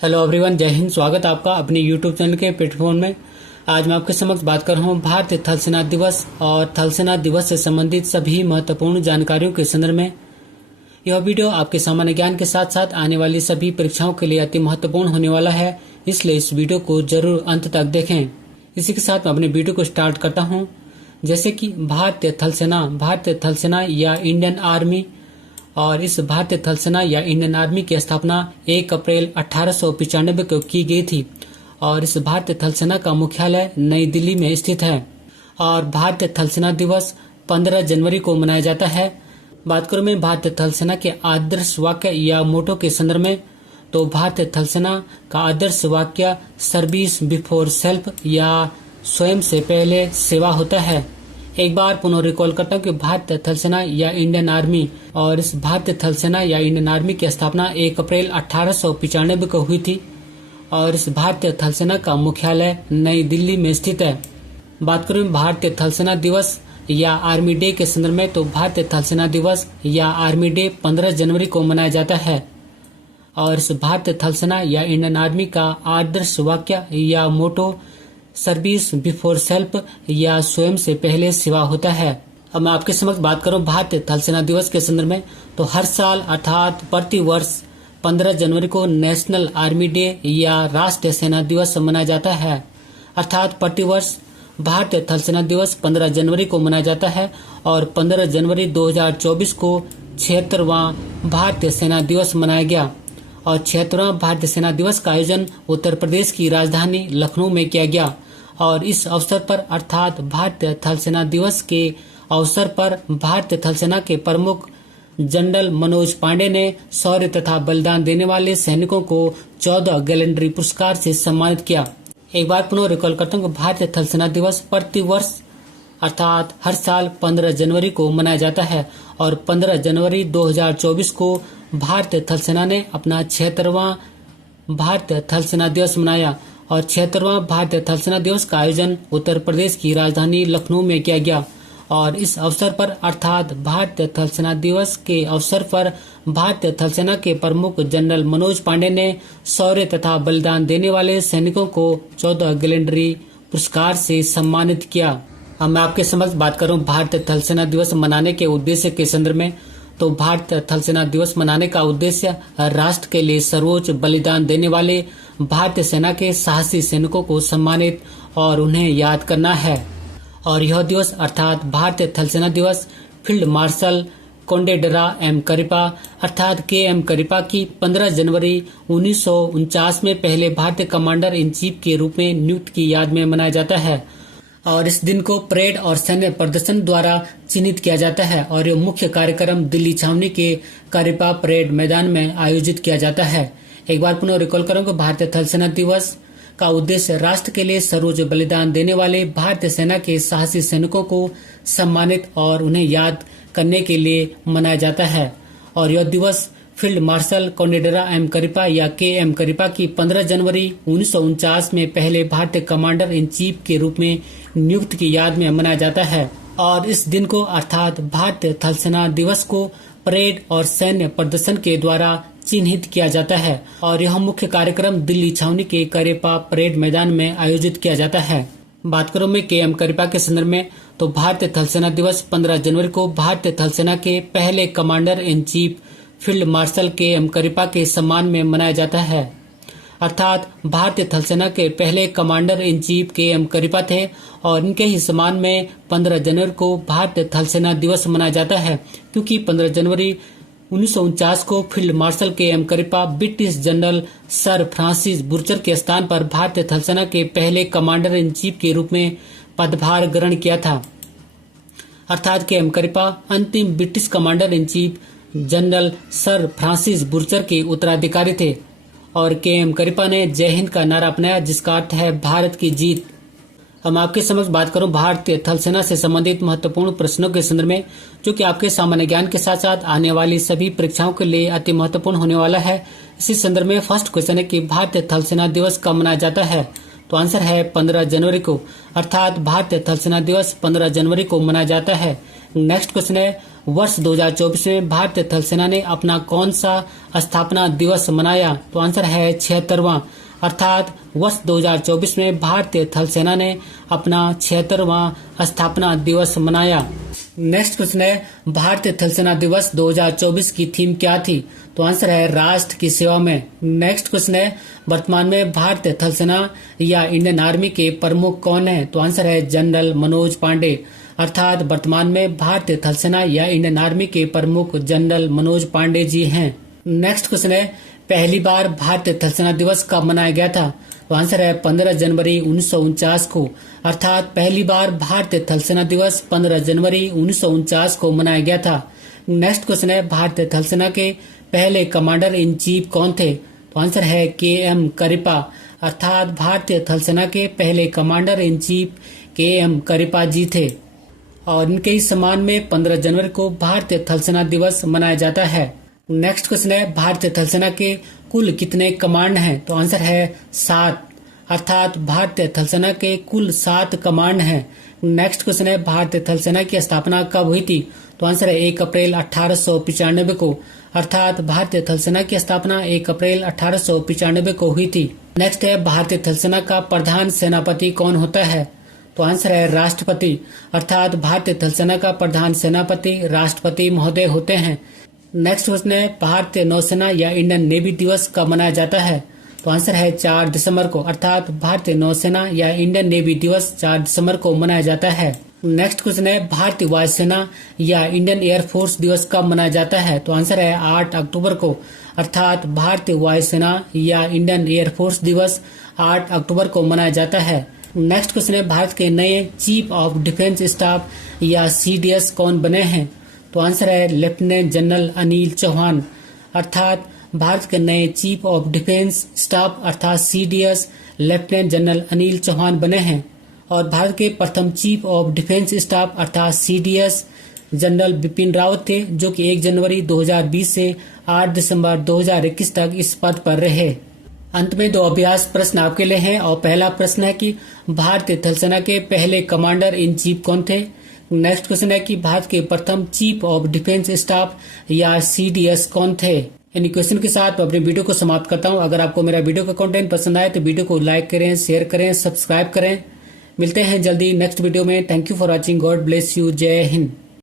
Hello everyone, जय हिंद। स्वागत है आपका अपने यूट्यूब चैनल के प्लेटफॉर्म में। आज मैं आपके समक्ष बात कर रहा हूँ भारतीय थल सेना दिवस और थल सेना दिवस से संबंधित सभी महत्वपूर्ण जानकारियों के संदर्भ में। यह वीडियो आपके सामान्य ज्ञान के साथ साथ आने वाली सभी परीक्षाओं के लिए अति महत्वपूर्ण होने वाला है, इसलिए इस वीडियो को जरूर अंत तक देखें। इसी के साथ मैं अपने वीडियो को स्टार्ट करता हूँ। जैसे कि भारतीय थल सेना या इंडियन आर्मी, और इस भारतीय थल सेना या इंडियन आर्मी की स्थापना 1 अप्रैल 1895 को की गई थी और इस भारतीय थल सेना का मुख्यालय नई दिल्ली में स्थित है। और भारतीय थल सेना दिवस 15 जनवरी को मनाया जाता है। बात करूं मैं भारतीय थल सेना के आदर्श वाक्य या मोटो के संदर्भ में, तो भारतीय थल सेना का आदर्श वाक्य सर्विस बिफोर सेल्फ या स्वयं से पहले सेवा होता है। एक बार पुनः रिकॉल करता हूँ कि भारतीय थल सेना या इंडियन आर्मी, और इस भारतीय थल सेना या इंडियन आर्मी की स्थापना 1 अप्रैल 1895 को हुई थी और इस भारतीय थल सेना का मुख्यालय नई दिल्ली में स्थित है। बात करें भारतीय थल सेना दिवस या आर्मी डे के संदर्भ में, तो भारतीय थल सेना दिवस या आर्मी डे 15 जनवरी को मनाया जाता है और इस भारतीय थल सेना या इंडियन आर्मी का आदर्श वाक्य या मोटो सर्विस बिफोर सेल्फ या स्वयं से पहले सेवा होता है। अब मैं आपके समक्ष बात करूं भारतीय थल सेना दिवस के संदर्भ में, तो हर साल अर्थात प्रति वर्ष 15 जनवरी को नेशनल आर्मी डे या राष्ट्रीय सेना दिवस मनाया जाता है। अर्थात प्रति वर्ष भारतीय थल सेना दिवस 15 जनवरी को मनाया जाता है और 15 जनवरी 2024 को 76वां भारतीय सेना दिवस मनाया गया। और 76वां भारतीय सेना दिवस का आयोजन उत्तर प्रदेश की राजधानी लखनऊ में किया गया। और इस अवसर पर अर्थात भारतीय थल सेना दिवस के अवसर पर भारतीय थल सेना के प्रमुख जनरल मनोज पांडे ने शौर्य तथा बलिदान देने वाले सैनिकों को 14 गैलेंट्री पुरस्कार से सम्मानित किया। एक बार पुनः रिकॉल करता हूँ, भारतीय थल सेना दिवस प्रति वर्ष अर्थात हर साल 15 जनवरी को मनाया जाता है और 15 जनवरी 2024 को भारतीय थल सेना ने अपना 76वां भारतीय थल सेना दिवस मनाया और 76वां भारतीय थल सेना दिवस का आयोजन उत्तर प्रदेश की राजधानी लखनऊ में किया गया। और इस अवसर पर अर्थात भारतीय थल सेना दिवस के अवसर पर भारतीय थल सेना के प्रमुख जनरल मनोज पांडे ने शौर्य तथा बलिदान देने वाले सैनिकों को 14 गैलेंट्री पुरस्कार से सम्मानित किया। अब मैं आपके समक्ष बात करूं भारतीय थल सेना दिवस मनाने के उद्देश्य के संदर्भ में, तो भारतीय थल सेना दिवस मनाने का उद्देश्य राष्ट्र के लिए सर्वोच्च बलिदान देने वाले भारतीय सेना के साहसी सैनिकों को सम्मानित और उन्हें याद करना है। और यह दिवस अर्थात भारतीय थल सेना दिवस फील्ड मार्शल कोंडेडरा एम करिपा अर्थात के.एम. करिपा की 15 जनवरी 1949 में पहले भारतीय कमांडर इन चीफ के रूप में नियुक्त की याद में मनाया जाता है। और इस दिन को परेड और सैन्य प्रदर्शन द्वारा चिन्हित किया जाता है और यह मुख्य कार्यक्रम दिल्ली छावनी के करिपा परेड मैदान में आयोजित किया जाता है। एक बार पुनः रिकॉल करूंगा, भारतीय थल सेना दिवस का उद्देश्य राष्ट्र के लिए सर्वोच्च बलिदान देने वाले भारतीय सेना के साहसी सैनिकों को सम्मानित और उन्हें याद करने के लिए मनाया जाता है। और यह दिवस फील्ड मार्शल कोंडेडरा एम करिपा या के.एम. करिपा की 15 जनवरी 1949 में पहले भारतीय कमांडर इन चीफ के रूप में नियुक्त की याद में मनाया जाता है। और इस दिन को अर्थात भारतीय थल सेना दिवस को परेड और सैन्य प्रदर्शन के द्वारा चिन्हित किया जाता है और यह मुख्य कार्यक्रम दिल्ली छावनी के करिपा परेड मैदान में आयोजित किया जाता है। बात करूं मैं के.एम. करिपा के संदर्भ में, तो भारतीय थल सेना दिवस 15 जनवरी को भारतीय थल सेना के पहले commander in chief field marshal K M. Cariappa के सम्मान में मनाया जाता है। अर्थात भारतीय थल सेना के पहले कमांडर इन चीफ के.एम. करिपा थे और इनके ही सम्मान में 15 जनवरी को भारतीय थल सेना दिवस मनाया जाता है, क्योंकि 15 जनवरी 1949 को field marshal K M. Cariappa British general sir Francis Bucher के स्थान पर भारतीय थल सेना के पहले कमांडर इन चीफ के रूप में पदभार ग्रहण किया था। अर्थात के.एम. करिपा अंतिम British commander in chief general sir Francis Bucher के उत्तराधिकारी थे और के.एम. करिपा ने जय हिंद का नारा अपनाया, जिसका अर्थ है भारत की जीत। हम आपके समक्ष बात करूं भारतीय थल सेना से संबंधित महत्वपूर्ण प्रश्नों के संदर्भ में, जो कि आपके सामान्य ज्ञान के साथ साथ आने वाली सभी परीक्षाओं के लिए अति महत्वपूर्ण होने वाला है। इसी संदर्भ में फर्स्ट क्वेश्चन है कि भारतीय थल सेना दिवस कब मनाया जाता है, तो आंसर है 15 जनवरी को। अर्थात भारतीय थल सेना दिवस 15 जनवरी को मनाया जाता है। नेक्स्ट क्वेश्चन है वर्ष 2024 में भारतीय थल सेना ने अपना कौन सा स्थापना दिवस मनाया? तो आंसर है 76वां। अर्थात वर्ष 2024 में भारतीय थल सेना ने अपना 76वां स्थापना दिवस मनाया। नेक्स्ट क्वेश्चन है, भारतीय थल सेना दिवस 2024 की थीम क्या थी? तो आंसर है राष्ट्र की सेवा में। नेक्स्ट क्वेश्चन है, वर्तमान में भारतीय थल सेना या इंडियन आर्मी के प्रमुख कौन है? तो आंसर है जनरल मनोज पांडे। अर्थात वर्तमान में भारतीय थल सेना या इंडियन आर्मी के प्रमुख जनरल मनोज पांडे जी हैं। नेक्स्ट क्वेश्चन है, पहली बार भारतीय थल सेना दिवस कब मनाया गया था? तो आंसर है 15 जनवरी 1949 को। अर्थात पहली बार भारतीय थल सेना दिवस 15 जनवरी 1949 को मनाया गया था। नेक्स्ट क्वेश्चन है, भारतीय थल सेना के पहले कमांडर इन चीफ कौन थे? तो आंसर है KM करिप्पा। अर्थात भारतीय थल सेना के पहले commander in chief KM Cariappa ji थे और इनके ही सम्मान में 15 जनवरी को भारतीय थल सेना दिवस मनाया जाता है। नेक्स्ट क्वेश्चन है, भारतीय थल सेना के कुल कितने कमांड हैं? तो आंसर है 7। अर्थात भारतीय थल सेना के कुल 7 कमांड हैं। नेक्स्ट क्वेश्चन है, भारतीय थल सेना की स्थापना कब हुई थी? तो आंसर है 1 अप्रैल 1895 को। अर्थात भारतीय थल सेना की स्थापना 1 अप्रैल 1895 को हुई थी। नेक्स्ट है, भारतीय थल सेना का प्रधान सेनापति कौन होता है? तो आंसर है राष्ट्रपति। अर्थात भारतीय थल सेना का प्रधान सेनापति राष्ट्रपति महोदय होते हैं। नेक्स्ट क्वेश्चन है, भारतीय नौसेना या इंडियन नेवी दिवस कब मनाया जाता है? तो आंसर है 4 दिसंबर को। अर्थात भारतीय नौसेना या इंडियन नेवी दिवस 4 दिसंबर को मनाया जाता है। नेक्स्ट क्वेश्चन है, भारतीय वायुसेना या इंडियन एयरफोर्स दिवस कब मनाया जाता है? तो आंसर है 8 अक्टूबर को। अर्थात भारतीय वायुसेना या इंडियन एयरफोर्स दिवस 8 अक्टूबर को मनाया जाता है। नेक्स्ट क्वेश्चन है, भारत के नए चीफ ऑफ डिफेंस स्टाफ या CDS कौन बने हैं? तो आंसर है लेफ्टिनेंट जनरल अनिल चौहान। अर्थात भारत के नए चीफ ऑफ डिफेंस स्टाफ अर्थात CDS lieutenant general Anil Chauhan बने हैं और भारत के प्रथम चीफ ऑफ डिफेंस स्टाफ अर्थात CDS जनरल बिपिन रावत थे, जो कि 1 जनवरी 2020 से 8 दिसंबर 2021 तक इस पद पर रहे। अंत में 2 अभ्यास प्रश्न आपके लिए हैं और पहला प्रश्न है कि भारतीय थल सेना के पहले कमांडर इन चीफ कौन थे? नेक्स्ट क्वेश्चन है कि भारत के प्रथम चीफ ऑफ डिफेंस स्टाफ या CDS कौन थे? इन क्वेश्चन के साथ मैं अपने वीडियो को समाप्त करता हूं। अगर आपको मेरा वीडियो का कंटेंट पसंद आए तो वीडियो को लाइक करें, शेयर करें, सब्सक्राइब करें। मिलते हैं जल्दी नेक्स्ट वीडियो में। Thank you for watching. God bless you. जय हिंद।